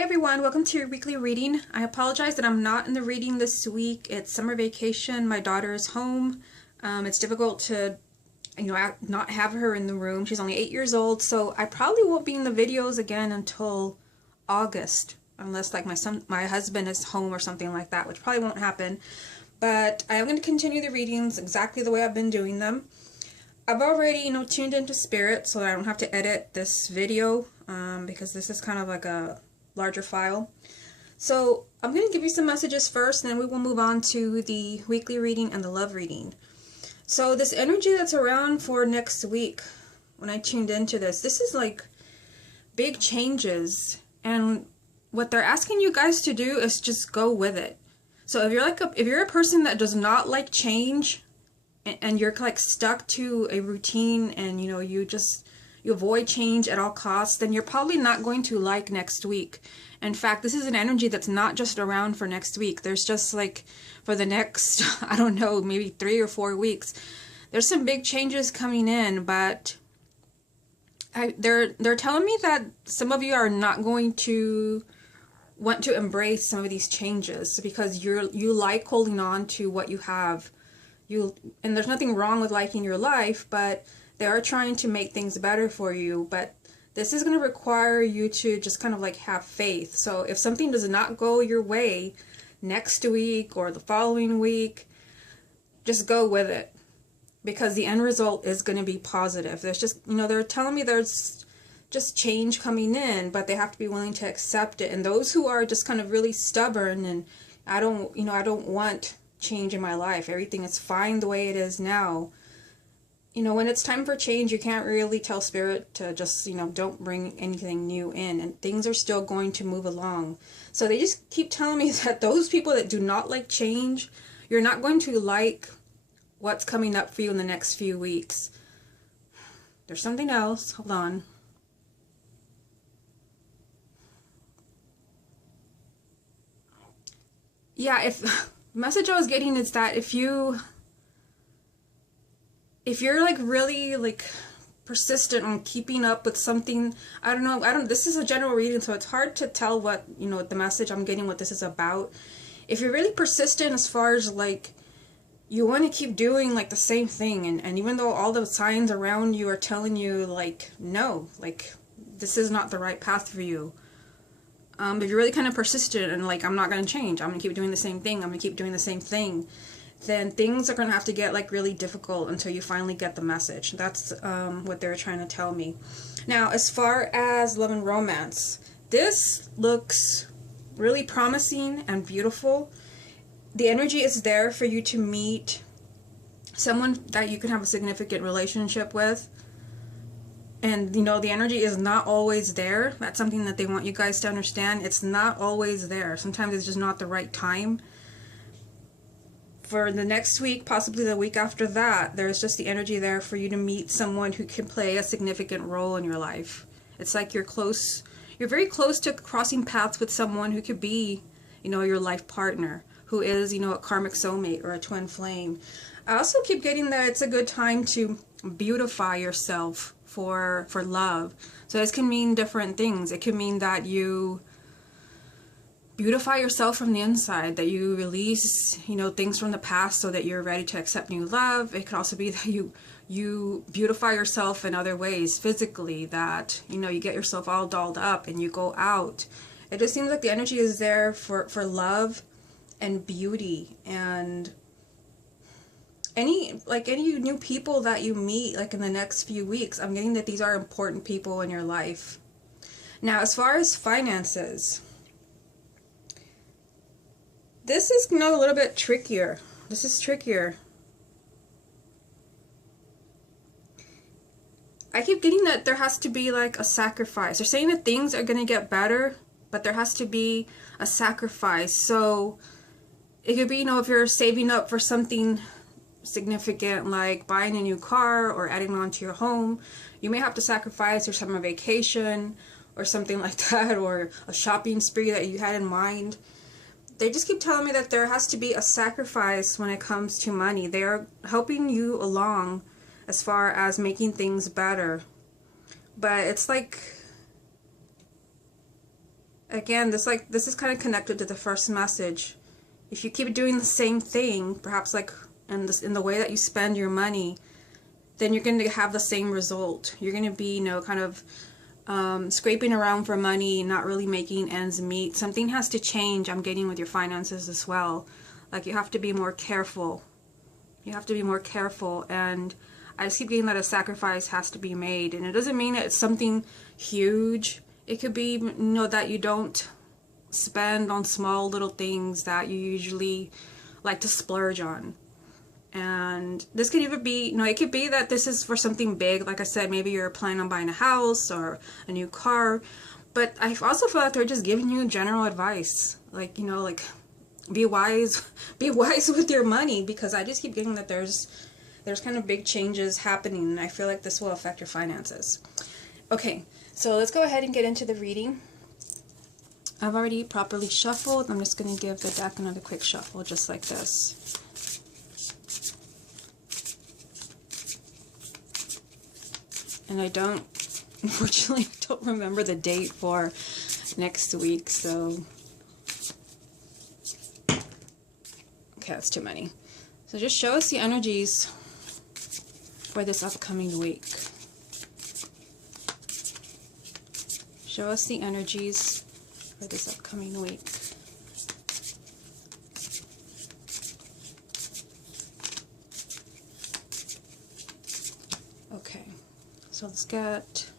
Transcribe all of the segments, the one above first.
Hi everyone, welcome to your weekly reading. I apologize that I'm not in the reading this week. It's summer vacation. My daughter is home. It's difficult to, not have her in the room. She's only 8 years old, so I probably won't be in the videos again until August, unless like my husband is home or something like that, which probably won't happen. But I am going to continue the readings exactly the way I've been doing them. I've already, tuned into Spirit, so I don't have to edit this video because this is kind of like a larger file. So I'm going to give you some messages first, and then we will move on to the weekly reading and the love reading. So this energy that's around for next week, when I tuned into this is like big changes, and what they're asking you guys to do is just go with it. So if you're a person that does not like change, and you're like stuck to a routine, and you avoid change at all costs, then you're probably not going to like next week. In fact, this is an energy that's not just around for next week. There's just like for the next, I don't know, maybe 3 or 4 weeks. There's some big changes coming in, but they're telling me that some of you are not going to want to embrace some of these changes because you like holding on to what you have. And there's nothing wrong with liking your life, but they are trying to make things better for you. But this is going to require you to just kind of like have faith. So if something does not go your way next week or the following week, just go with it, because the end result is going to be positive. There's just, they're telling me there's just change coming in, but they have to be willing to accept it. And those who are just kind of really stubborn and I don't want change in my life, everything is fine the way it is now. When it's time for change, you can't really tell Spirit to just, don't bring anything new in, and things are still going to move along. So they just keep telling me that those people that do not like change, you're not going to like what's coming up for you in the next few weeks. There's something else. Hold on. Yeah, if the message I was getting is that if you're like really like persistent on keeping up with something, I don't know, this is a general reading, so it's hard to tell what, the message I'm getting, what this is about. If you're really persistent as far as like you want to keep doing like the same thing, and even though all the signs around you are telling you like no, like this is not the right path for you, if you're really kind of persistent and like I'm not going to change, I'm going to keep doing the same thing, I'm going to keep doing the same thing, then things are going to have to get like really difficult until you finally get the message. That's what they're trying to tell me. Now, as far as love and romance, this looks really promising and beautiful. The energy is there for you to meet someone that you can have a significant relationship with. And, the energy is not always there. That's something that they want you guys to understand. It's not always there. Sometimes it's just not the right time. For the next week, possibly the week after that, there's just the energy there for you to meet someone who can play a significant role in your life. It's like you're very close to crossing paths with someone who could be, your life partner, who is, a karmic soulmate or a twin flame. I also keep getting that it's a good time to beautify yourself for love. So this can mean different things. It can mean that you beautify yourself from the inside, that you release, things from the past so that you're ready to accept new love. It could also be that you beautify yourself in other ways, physically, that, you get yourself all dolled up and you go out. It just seems like the energy is there for love and beauty, and any new people that you meet like in the next few weeks, I'm getting that these are important people in your life. Now, as far as finances, this is a little bit trickier. This is trickier. I keep getting that there has to be like a sacrifice. They're saying that things are going to get better, but there has to be a sacrifice. So it could be, if you're saving up for something significant like buying a new car or adding on to your home, you may have to sacrifice your summer vacation or something like that, or a shopping spree that you had in mind. They just keep telling me that there has to be a sacrifice when it comes to money. They are helping you along as far as making things better. But it's like again, this is kind of connected to the first message. If you keep doing the same thing, perhaps like in the way that you spend your money, then you're going to have the same result. You're going to be, you know, kind of scraping around for money, not really making ends meet. Something has to change, I'm getting, with your finances as well. Like, you have to be more careful. You have to be more careful, and I just keep getting that a sacrifice has to be made. And it doesn't mean that it's something huge. It could be, you know, that you don't spend on small little things that you usually like to splurge on. And this could even be, you know, it could be that this is for something big. Like I said, maybe you're planning on buying a house or a new car. But I also feel like they're just giving you general advice. Like, you know, like, be wise with your money, because I just keep getting that there's kind of big changes happening, and I feel like this will affect your finances. Okay, so let's go ahead and get into the reading. I've already properly shuffled. I'm just going to give the deck another quick shuffle, just like this. And I don't, unfortunately, don't remember the date for next week, so... Okay, that's too many. So just show us the energies for this upcoming week. Show us the energies for this upcoming week. Okay, so let's get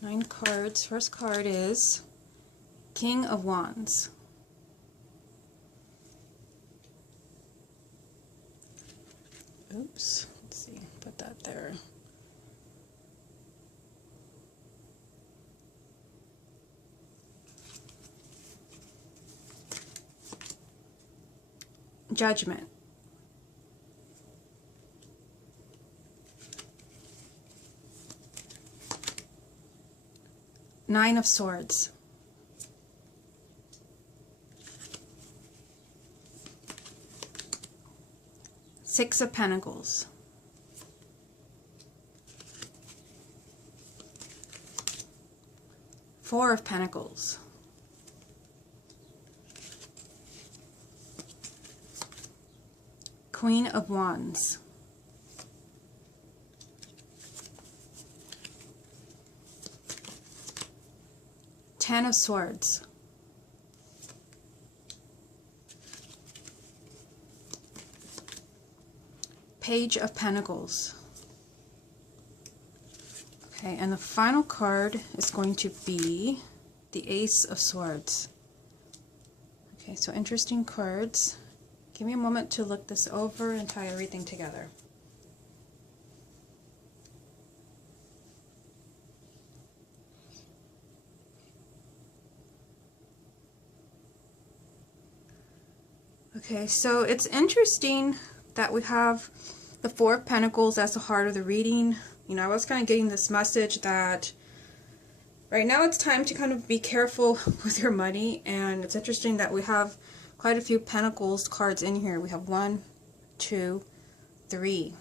9 cards. First card is King of Wands. Oops, let's see, put that there. Judgment. Nine of Swords. Six of Pentacles. Four of Pentacles. Queen of Wands. Ten of Swords. Page of Pentacles. Okay, and the final card is going to be the Ace of Swords. Okay, so interesting cards. Give me a moment to look this over and tie everything together. Okay, so it's interesting that we have the Four of Pentacles as the heart of the reading. You know, I was kind of getting this message that right now it's time to kind of be careful with your money, and it's interesting that we have quite a few Pentacles cards in here. We have 1, 2, 3.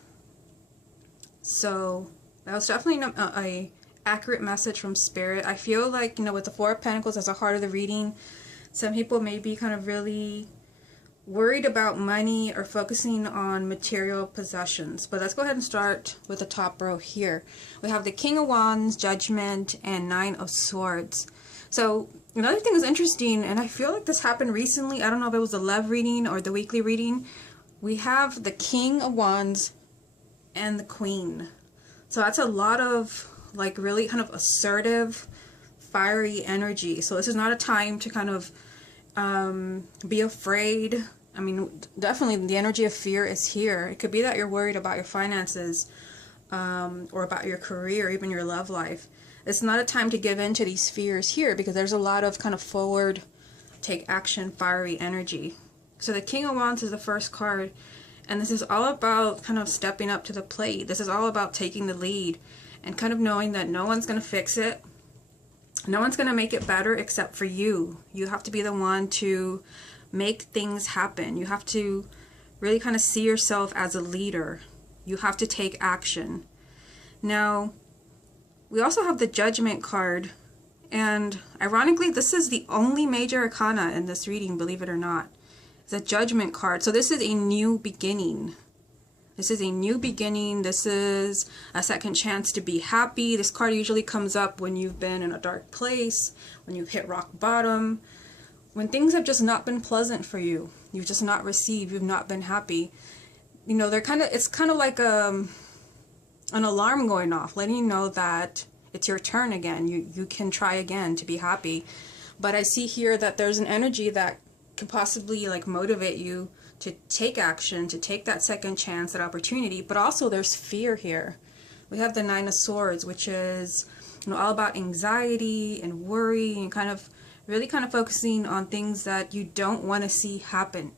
So that was definitely a accurate message from Spirit. I feel like, you know, with the Four of Pentacles as the heart of the reading, some people may be kind of really worried about money or focusing on material possessions. But let's go ahead and start with the top row here. We have the King of Wands, Judgment, and Nine of Swords. So another thing is interesting, and I feel like this happened recently. I don't know if it was the love reading or the weekly reading. We have the King of Wands and the Queen. So that's a lot of like really kind of assertive, fiery energy. So this is not a time to kind of be afraid. I mean, definitely the energy of fear is here. It could be that you're worried about your finances, or about your career, or even your love life. It's not a time to give in to these fears here, because there's a lot of kind of forward, take action, fiery energy. So the King of Wands is the first card, and this is all about kind of stepping up to the plate. This is all about taking the lead and kind of knowing that no one's going to fix it. No one's going to make it better except for you. You have to be the one to make things happen. You have to really kind of see yourself as a leader. You have to take action. Now, we also have the Judgment card, And ironically, this is the only major arcana in this reading, believe it or not. It's a Judgment card. So this is a new beginning. This is a new beginning. This is a second chance to be happy. This card usually comes up when you've been in a dark place, when you've hit rock bottom, when things have just not been pleasant for you. You've just not received, you've not been happy. You know, it's kind of like an alarm going off, letting you know that it's your turn again. You can try again to be happy. But I see here that there's an energy that could possibly like motivate you to take action, to take that second chance, that opportunity. But also there's fear here. We have the Nine of Swords, which is, you know, all about anxiety and worry and really focusing on things that you don't want to see happen,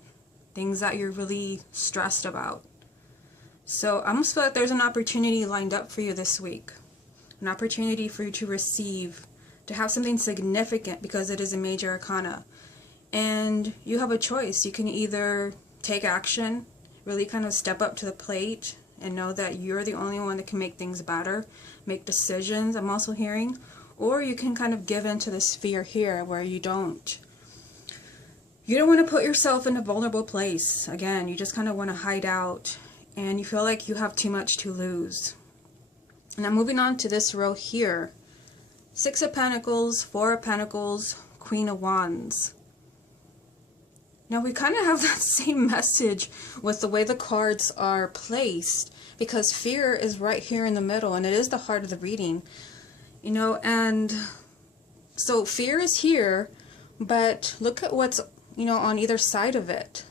things that you're really stressed about. So I almost feel like there's an opportunity lined up for you this week, an opportunity for you to receive, to have something significant, because it is a major arcana. And you have a choice. You can either take action, really kind of step up to the plate and know that you're the only one that can make things better, make decisions, I'm also hearing. Or you can kind of give into this fear here where you don't want to put yourself in a vulnerable place. Again, you just kind of want to hide out and you feel like you have too much to lose. And I'm moving on to this row here. Six of Pentacles, Four of Pentacles, Queen of Wands. Now we kind of have that same message with the way the cards are placed, because fear is right here in the middle and it is the heart of the reading. You know, and so fear is here, but look at what's, you know, on either side of it.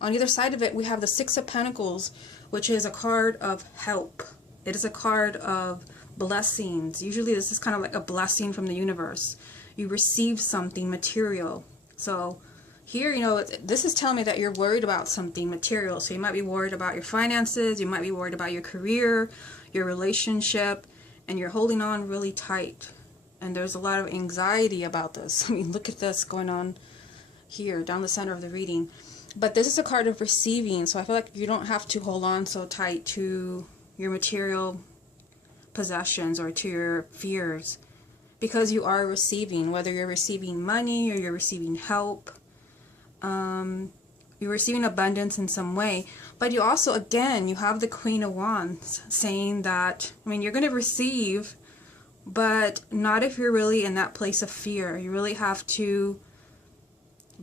On either side of it, we have the Six of Pentacles, which is a card of help. It is a card of blessings. Usually this is kind of like a blessing from the universe. You receive something material. So here, you know, this is telling me that you're worried about something material. So you might be worried about your finances, you might be worried about your career, your relationship, and you're holding on really tight. And there's a lot of anxiety about this. I mean, look at this going on here, down the center of the reading. But this is a card of receiving, so I feel like you don't have to hold on so tight to your material possessions or to your fears, because you are receiving, whether you're receiving money or you're receiving help. You're receiving abundance in some way. But you also, again, you have the Queen of Wands saying that, I mean, you're going to receive, but not if you're really in that place of fear. You really have to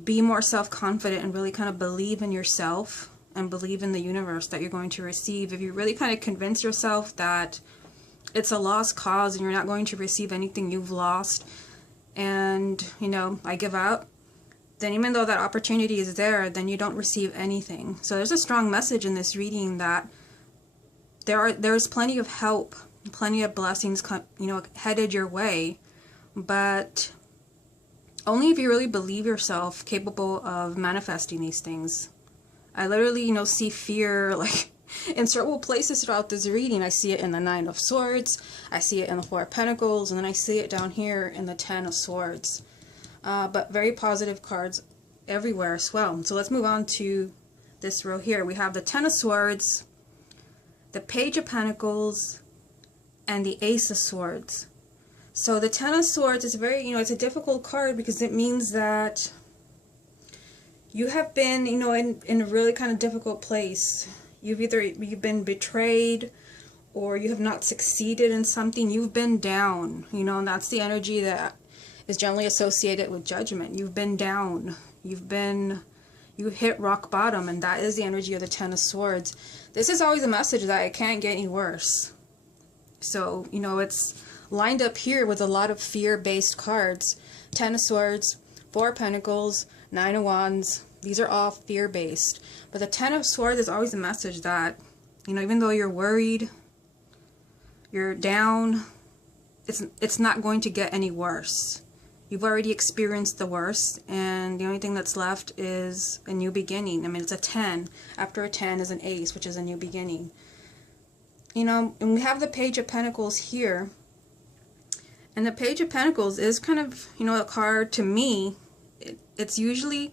be more self-confident and really kind of believe in yourself and believe in the universe that you're going to receive. If you really kind of convince yourself that it's a lost cause and you're not going to receive anything you've lost, and, you know, I give up, then even though that opportunity is there, then you don't receive anything. So there's a strong message in this reading that there's plenty of help, plenty of blessings, you know, headed your way, but only if you really believe yourself capable of manifesting these things. I literally, you know, see fear like in several places throughout this reading. I see it in the Nine of Swords, I see it in the Four of Pentacles, and then I see it down here in the Ten of Swords. But very positive cards everywhere as well. So let's move on to this row here. We have the Ten of Swords, the Page of Pentacles, and the Ace of Swords. So the Ten of Swords is very, you know, it's a difficult card because it means that you have been, you know, in a really kind of difficult place. You've been betrayed, or you have not succeeded in something. You've been down, you know, and that's the energy that is generally associated with Judgment. You've been down. You hit rock bottom, and that is the energy of the Ten of Swords. This is always a message that it can't get any worse. So, you know, it's lined up here with a lot of fear-based cards. Ten of Swords, Four of Pentacles, Nine of Wands. These are all fear-based. But the Ten of Swords is always a message that, you know, even though you're worried, you're down, it's not going to get any worse. You've already experienced the worst, and the only thing that's left is a new beginning. I mean, it's a 10. After a 10 is an ace, which is a new beginning. You know, and we have the Page of Pentacles here. And the Page of Pentacles is kind of, you know, a card, to me, it's usually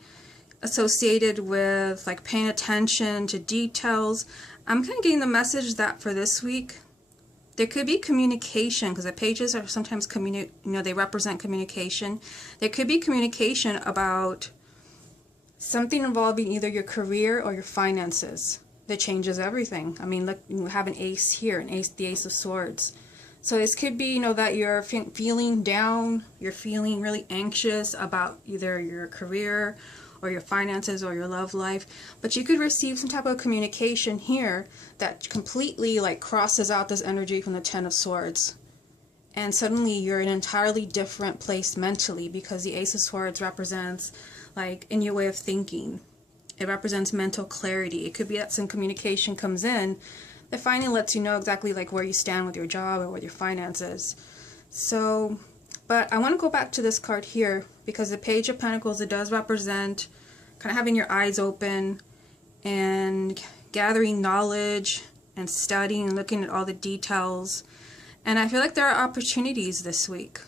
associated with like paying attention to details. I'm kind of getting the message that for this week, There could be communication, because the pages are sometimes they represent communication. There could be communication about something involving either your career or your finances that changes everything. I mean, look, you have an ace here, the Ace of Swords. So this could be, that you're feeling down, you're feeling really anxious about either your career or your finances or your love life, but you could receive some type of communication here that completely like crosses out this energy from the Ten of Swords. And suddenly you're in an entirely different place mentally, because the Ace of Swords represents like in your way of thinking. It represents mental clarity. It could be that some communication comes in that finally lets you know exactly like where you stand with your job or with your finances. So, but I want to go back to this card here, because the Page of Pentacles, it does represent kind of having your eyes open and gathering knowledge and studying and looking at all the details. And I feel like there are opportunities this week.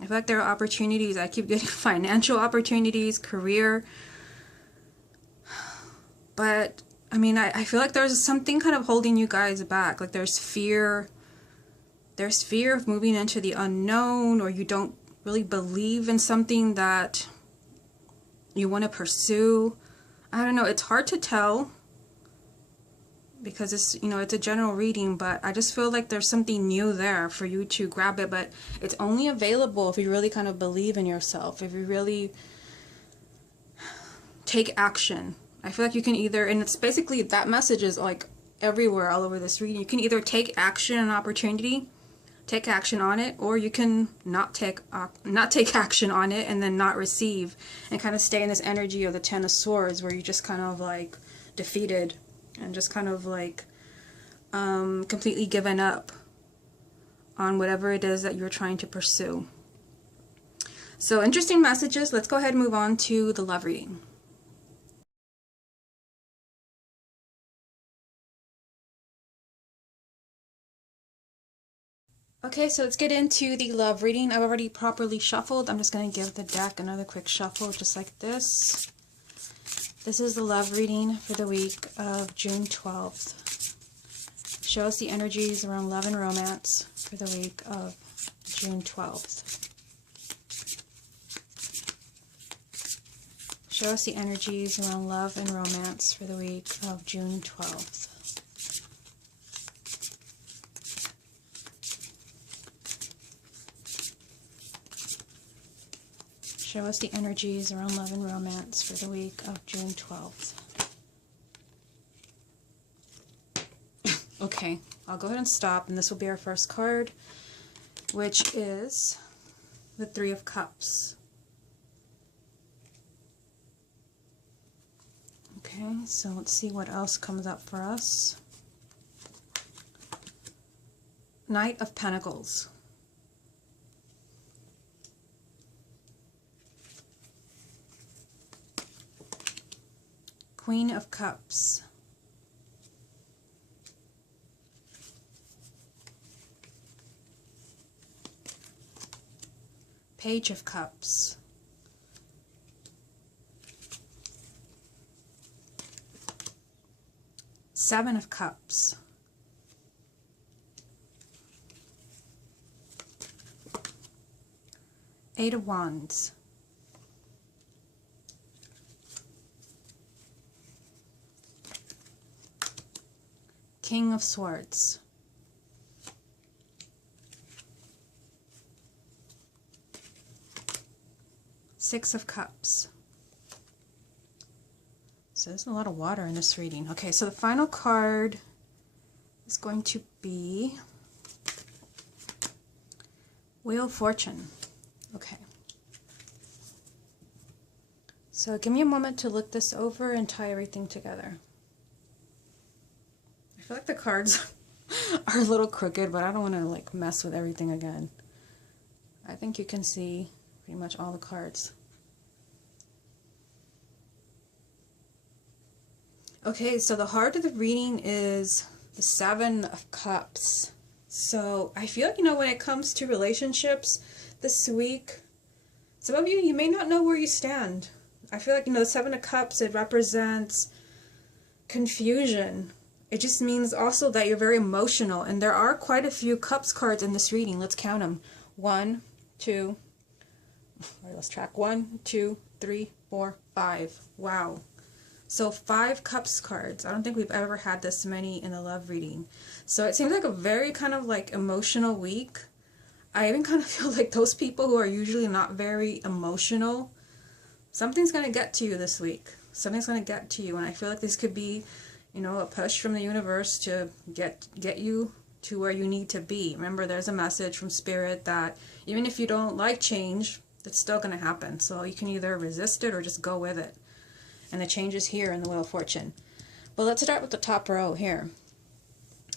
I feel like there are opportunities. I keep getting financial opportunities, career. But, I mean, I feel like there's something kind of holding you guys back. Like there's fear. There's fear of moving into the unknown, or you don't really believe in something that you want to pursue. I don't know. It's hard to tell, because it's, it's a general reading, but I just feel like there's something new there for you to grab it, but it's only available if you really kind of believe in yourself, if you really take action. I feel like you can either, and it's basically, that message is like everywhere, all over this reading. You can either take action and opportunity, take action on it, or you can not take action on it and then not receive, and kind of stay in this energy of the Ten of Swords, where you just kind of like defeated and just kind of like completely given up on whatever it is that you're trying to pursue. So interesting messages. Let's go ahead and move on to the love reading. Okay, so let's get into the love reading. I've already properly shuffled. I'm just going to give the deck another quick shuffle, just like this. This is the love reading for the week of June 12th. Show us the energies around love and romance for the week of June 12th. Show us the energies around love and romance for the week of June 12th. Show us the energies around love and romance for the week of June 12th. Okay, I'll go ahead and stop, and this will be our first card, which is the Three of Cups. Okay, so let's see what else comes up for us. Knight of Pentacles. Queen of Cups. Page of Cups. Seven of Cups. Eight of Wands. King of Swords. Six of Cups. So there's a lot of water in this reading. Okay, so the final card is going to be Wheel of Fortune. Okay. So give me a moment to look this over and tie everything together. I feel like the cards are a little crooked, but I don't want to like mess with everything again. I think you can see pretty much all the cards. Okay, so the heart of the reading is the Seven of Cups. So I feel like, when it comes to relationships this week, some of you may not know where you stand. I feel like, the Seven of Cups, it represents confusion. it just means also that you're very emotional. And there are quite a few Cups cards in this reading. Let's count them. 1, 2, all right, let's track 1, 2, 3, 4, 5. Wow. So 5 Cups cards. I don't think we've ever had this many in a love reading. So it seems like a very kind of like emotional week. I even kind of feel like those people who are usually not very emotional, something's going to get to you this week. Something's going to get to you. And I feel like this could be, you know, a push from the universe to get you to where you need to be. Remember, there's a message from Spirit that even if you don't like change, it's still going to happen. So you can either resist it or just go with it. And the change is here in the Wheel of Fortune. But let's start with the top row here.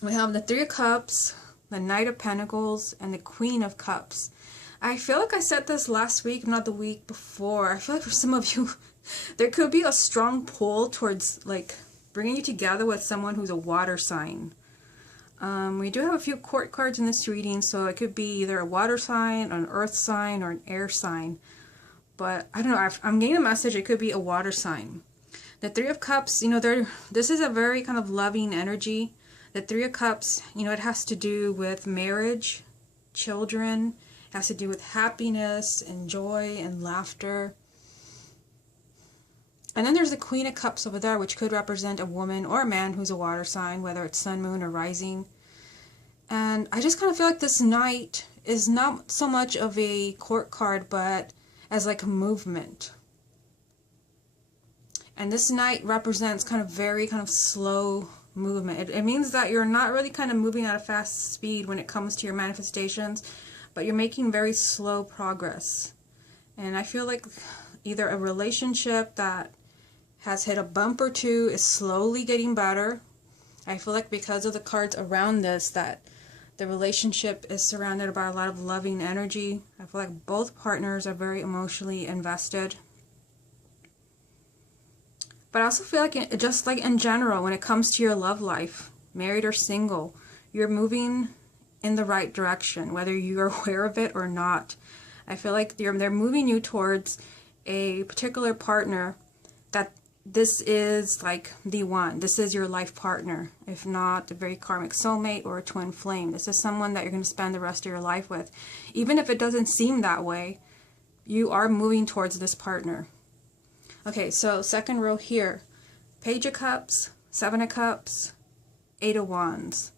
We have the 3 of Cups, the Knight of Pentacles, and the Queen of Cups. I feel like I said this last week, not the week before. I feel like for some of you, there could be a strong pull towards like bringing you together with someone who's a water sign. We do have a few court cards in this reading, so it could be either a water sign, an earth sign, or an air sign. But I don't know, I'm getting a message it could be a water sign. The 3 of Cups, you know, this is a very kind of loving energy. The 3 of Cups, you know, it has to do with marriage, children, it has to do with happiness and joy and laughter. And then there's the Queen of Cups over there, which could represent a woman or a man who's a water sign, whether it's sun, moon, or rising. And I just kind of feel like this Knight is not so much of a court card, but as like a movement. And this Knight represents kind of very kind of slow movement. It means that you're not really kind of moving at a fast speed when it comes to your manifestations, but you're making very slow progress. And I feel like either a relationship that has hit a bump or two is slowly getting better. I feel like because of the cards around this, that the relationship is surrounded by a lot of loving energy. I feel like both partners are very emotionally invested. But I also feel like, just like in general, when it comes to your love life, married or single, you're moving in the right direction, whether you're aware of it or not. I feel like they're moving you towards a particular partner that this is like the one. This is your life partner, if not a very karmic soulmate or a twin flame. This is someone that you're going to spend the rest of your life with. Even if it doesn't seem that way, you are moving towards this partner. Okay, so second row here, Page of Cups, 7 of Cups, 8 of Wands.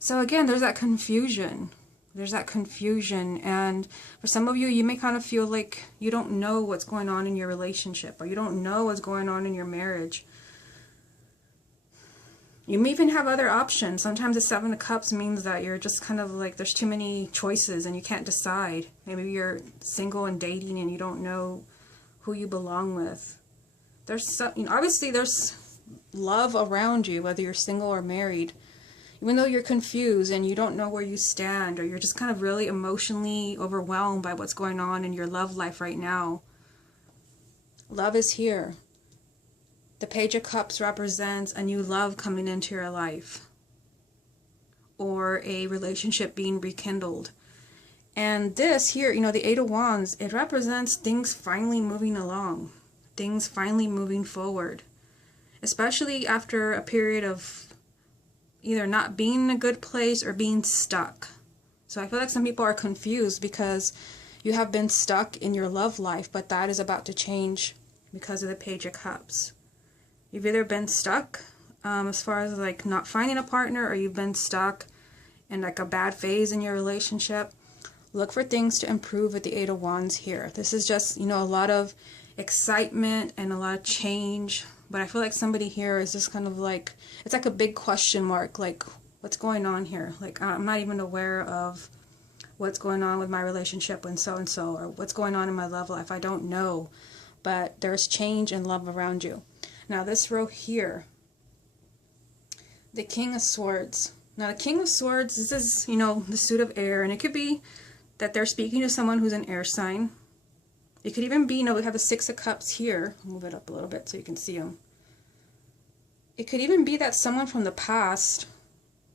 So again, there's that confusion. There's that confusion, and for some of you, you may kind of feel like you don't know what's going on in your relationship, or you don't know what's going on in your marriage. You may even have other options. Sometimes the 7 of Cups means that you're just kind of like, there's too many choices and you can't decide. Maybe you're single and dating and you don't know who you belong with. There's some, you know, obviously there's love around you, whether you're single or married. Even though you're confused and you don't know where you stand, or you're just kind of really emotionally overwhelmed by what's going on in your love life right now, love is here. The Page of Cups represents a new love coming into your life, or a relationship being rekindled. And this here, you know, the 8 of Wands, it represents things finally moving along, things finally moving forward, especially after a period of either not being in a good place or being stuck. So I feel like some people are confused because you have been stuck in your love life, but that is about to change because of the Page of Cups. You've either been stuck as far as like not finding a partner, or you've been stuck in like a bad phase in your relationship. Look for things to improve with the 8 of Wands here. This is just, you know, a lot of excitement and a lot of change. But I feel like somebody here is just kind of like, it's like a big question mark, like, what's going on here? Like, I'm not even aware of what's going on with my relationship with so-and-so, or what's going on in my love life. I don't know. But there's change and love around you. Now, this row here, the King of Swords. Now, the King of Swords, this is, you know, the suit of air, and it could be that they're speaking to someone who's an air sign. It could even be, you know, we have the 6 of Cups here. I'll move it up a little bit so you can see them. It could even be that someone from the past,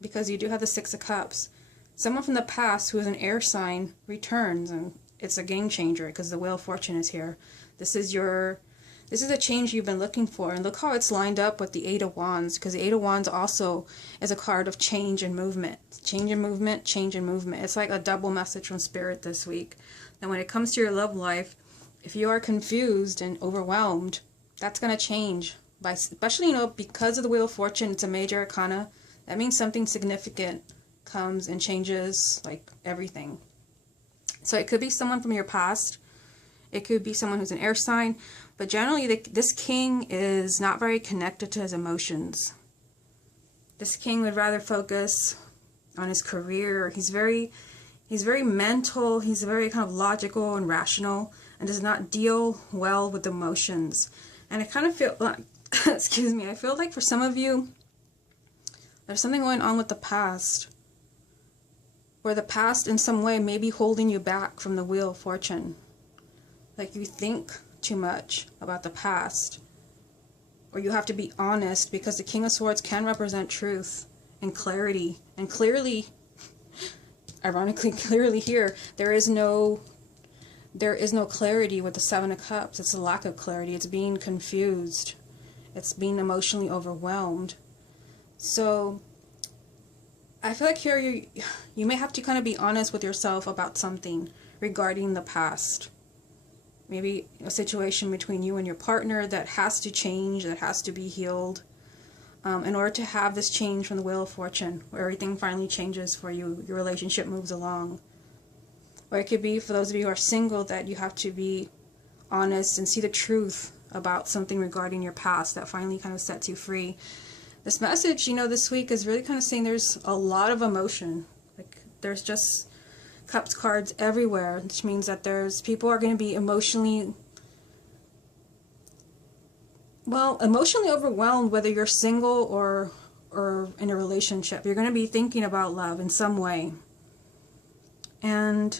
because you do have the 6 of Cups, someone from the past who is an air sign returns, and it's a game changer because the Wheel of Fortune is here. This is This is a change you've been looking for, and look how it's lined up with the Eight of Wands, because the Eight of Wands also is a card of change and movement. Change and movement, change and movement. It's like a double message from Spirit this week. And when it comes to your love life, if you are confused and overwhelmed, that's going to change. Especially, because of the Wheel of Fortune, it's a major arcana. That means something significant comes and changes, like, everything. So it could be someone from your past. It could be someone who's an air sign. But generally, this king is not very connected to his emotions. This king would rather focus on his career. He's very mental. He's very kind of logical and rational, and does not deal well with emotions. And I kind of feel like, excuse me, I feel like for some of you, there's something going on with the past, where the past in some way may be holding you back from the Wheel of Fortune. Like, you think too much about the past, or you have to be honest, because the King of Swords can represent truth and clarity. And clearly, ironically, clearly here, there is no clarity with the Seven of Cups. It's a lack of clarity. It's being confused. It's being emotionally overwhelmed. So I feel like here you may have to kind of be honest with yourself about something regarding the past. Maybe a situation between you and your partner that has to change, that has to be healed, in order to have this change from the Wheel of Fortune, where everything finally changes for you, your relationship moves along. Or it could be, for those of you who are single, that you have to be honest and see the truth about something regarding your past that finally kind of sets you free. This message, this week is really kind of saying there's a lot of emotion. Like, there's just Cups cards everywhere, which means that people are going to be emotionally overwhelmed, whether you're single or in a relationship. You're going to be thinking about love in some way. And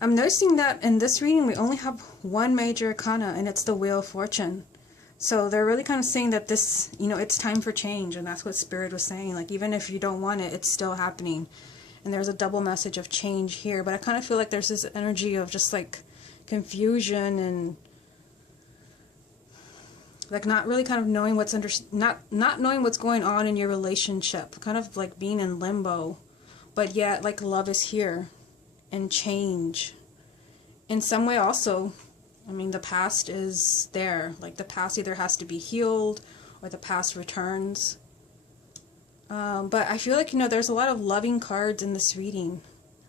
I'm noticing that in this reading we only have one major arcana, and it's the Wheel of Fortune. So they're really kind of saying that this, it's time for change, and that's what Spirit was saying. Like, even if you don't want it, it's still happening. And there's a double message of change here, but I kind of feel like there's this energy of just like confusion and like not really kind of knowing not knowing what's going on in your relationship, kind of like being in limbo, but yet like love is here and change. In some way also, the past is there. Like, the past either has to be healed or the past returns. But I feel like, there's a lot of loving cards in this reading.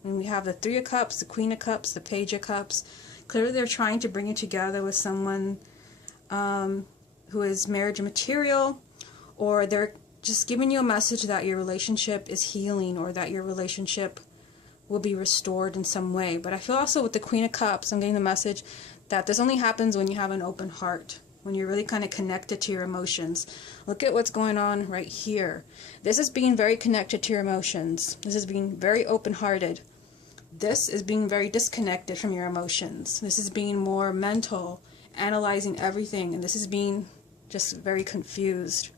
We have the Three of Cups, the Queen of Cups, the Page of Cups. Clearly they're trying to bring you together with someone who is marriage material, or they're just giving you a message that your relationship is healing, or that your relationship will be restored in some way. But I feel also with the Queen of Cups, I'm getting the message that this only happens when you have an open heart, when you're really kind of connected to your emotions. Look at what's going on right here. This is being very connected to your emotions. This is being very open-hearted. This is being very disconnected from your emotions. This is being more mental, analyzing everything, and this is being just very confused.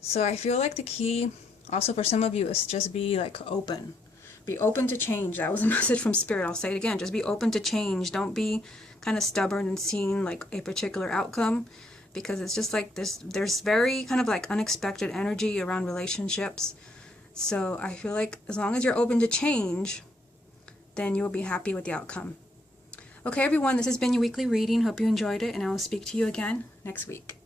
So I feel like the key also for some of you is just be like open. Be open to change. That was a message from Spirit. I'll say it again. Just be open to change. Don't be kind of stubborn and seeing like a particular outcome, because it's just like there's very kind of like unexpected energy around relationships. So I feel like as long as you're open to change, then you'll be happy with the outcome. Okay, everyone, this has been your weekly reading. Hope you enjoyed it, and I will speak to you again next week.